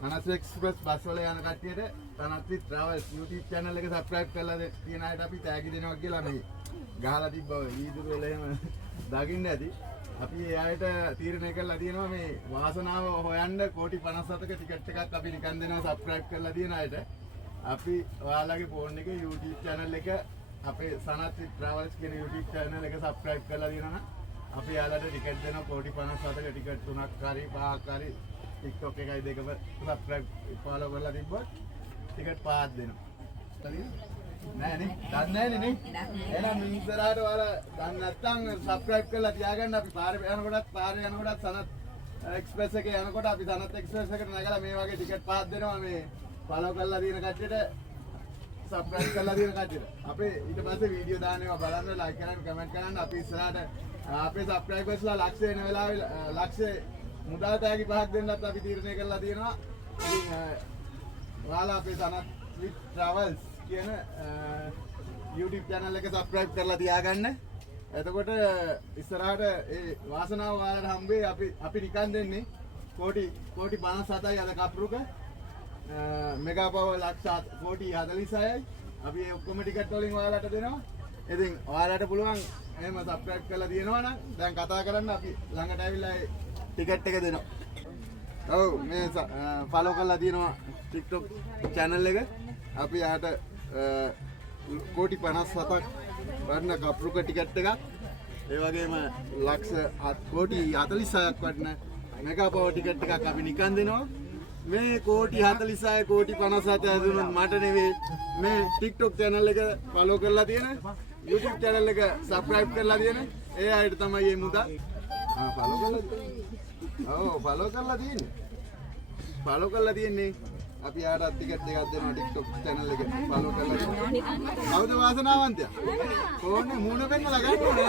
Tanath Express bus වල යන කට්ටියට Tanath Travels YouTube channel එක subscribe කරලා තියෙන අයට අපි තෑගි දෙනවා කියලා මේ ගහලා තිබ්බ වීදුරු වල එහෙම දකින්න ඇති. අපි ඒ අයට තීරණය කරලා තියෙනවා මේ වාසනාව හොයන්න කෝටි 57ක ටිකට් එකක් අපි නිකන් දෙනවා subscribe කරලා තියෙන අයට. අපි ඔයාලගේ ෆෝන් එකේ YouTube channel එක අපේ Tanath Travels කියන YouTube channel එක subscribe කරලා තියෙනවා නම් අපි යාලට ටිකට් දෙනවා කෝටි 57ක ටිකට් 3ක් හරි 5ක් හරි TikTok එකයි දෙකම subscribe follow කරලා තිබ්බොත් ටිකට් 5ක් දෙනවා. හරිද? නෑ නේ. දන්නේ නෑනේ නේ. එහෙනම් ඉස්සරහට ඔයාලා දන්නේ නැත්නම් subscribe කරලා තියාගන්න. අපි පාරේ යනකොටත් Tanath Express එකේ යනකොට අපි Tanath Express එකට නැගලා මේ වගේ ටිකට් 5ක් දෙනවා මේ follow කරලා තියෙන කට්ටියට subscribe කරලා තියෙන කට්ටියට. අපේ ඊට පස්සේ වීඩියෝ දානවා බලන්න like කරන්න comment කරන්න. අපි ඉස්සරහට අපේ subscribersලා ලක්ෂ වෙන වෙලාවේ ලක්ෂ මුදල් තෑගි 5ක් දෙන්නත් අපි තීරණය කරලා තියෙනවා. ඉතින් ඔයාලා අපේ Tanath Travels කියන YouTube channel එක subscribe කරලා තියාගන්න. එතකොට ඉස්සරහට ඒ වාසනාව ඔයාලට හම්බෙයි. අපි නිකන් දෙන්නේ කෝටි 57යි අද කප්රුක මෙගා පවර් ලක්ෂ කෝටි 46යි. අපි ඒ ඔක්කොම ටිකට් වලින් ඔයාලට දෙනවා. ඉතින් ඔයාලට පුළුවන් එහෙම subscribe කරලා තියෙනවා නම් දැන් කතා කරන්න අපි ළඟට ඇවිල්ලා ටිකට් එක දෙනවා. ඔව් මේ follow කරලා තියෙනවා TikTok channel එක. අපි යාට කෝටි 57ක් වර්ණ කප්රුක ටිකට් එකක්. ඒ වගේම ලක්ෂ කෝටි 46ක් වර්ණ මෙගා පවර් ටිකට් එකක් අපි නිකන් දෙනවා. මේ කෝටි 46 කෝටි 57 දුන්නොත් මට නෙවෙයි මේ TikTok channel එක follow කරලා තියෙන YouTube channel එක subscribe කරලා තියෙන ඒ අයට තමයි මේ මුදල් follow කරලා තියෙන්නේ. ඔව් follow කරලා තියෙන්නේ. follow කරලා තියෙන්නේ. අපි ආරත් ටිකට් එකක් දෙනවා TikTok channel එකේ follow කරලා තියෙන්නේ. කවුද වාසනාවන්තයා? කොහොනේ මූණ පෙන්නලා ගන්න ඕනේ.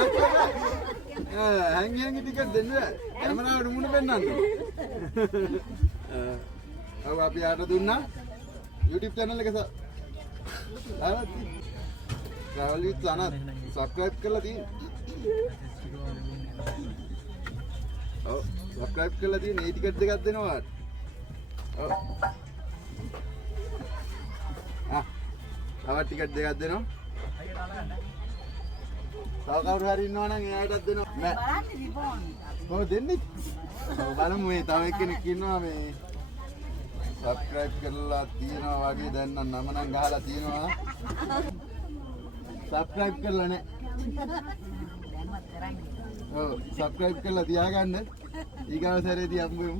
හැංගි ටිකට් දෙන්න බෑ. කැමරාවට මූණ පෙන්නන්න. ඔව් අපි ආට දුන්නා YouTube channel එක Travel with Tanath subscribe කරලා තියෙන්නේ. ඔව් subscribe කරලා තියෙන්නේ. මේ ටිකට් දෙකක් දෙනවා. ඔව්. තව ටිකට් දෙකක් දෙනවා. තව කවුරු හරි ඉන්නවා නම් එයාටත් දෙනවා. බලන්න රිබෝන්. ඔව් දෙන්නේ. ඔව් බලමු මේ තව එක්කෙනෙක් ඉන්නවා මේ subscribe කරලා තියෙනවා වගේ දැන් නම් නම නම් ගහලා තියෙනවා. subscribe කරලා නැහැ. ඔව් subscribe කරලා තියාගන්න. ඊගාව සැරේදී හම්බෙමු.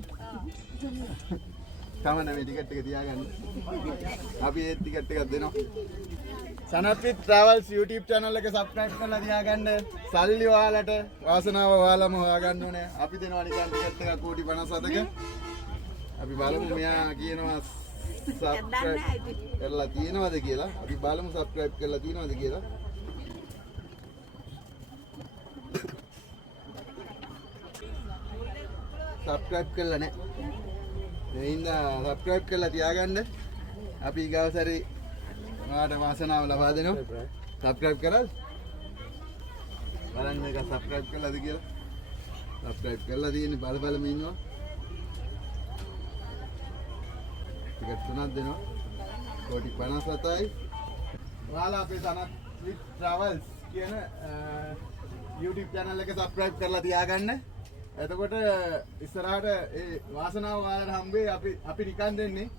කමන්න මේ ටිකට් එක තියාගන්න. අපි ඒ ටිකට් එකක් දෙනවා. Tanath Travels YouTube channel එක subscribe කරලා තියාගන්න. සල්ලි ඔයාලට වාසනාව ඔයාලම හොයාගන්න ඕනේ. අපි දෙනවා නිකන් ටිකට් එකක් කෝටි 57ක. අපි බලමු මෙයා කියනවා subscribe කරලා තියෙනවද කියලා. අපි බලමු subscribe කරලා තියෙනවද කියලා. subscribe කරලා නැහැ. ඒ හින්දා subscribe කරලා තියාගන්න. අපි ඊගාව සැරේ ඔයාලට වාසනාව ලබා දෙනවා. subscribe කරලා බලන්න මේක subscribe කරලාද කියලා. subscribe කරලා තියෙන්නේ බලම ඉන්නවා. ටිකට් තුනක් දෙනවා. කෝටි 57යි. ඔයාලා අපේ Tanath Travels කියන YouTube channel එක subscribe කරලා තියාගන්න. එතකොට ඉස්සරහට ඒ වාසනාව ඔයාලට හම්බෙයි. අපි නිකන් දෙන්නේ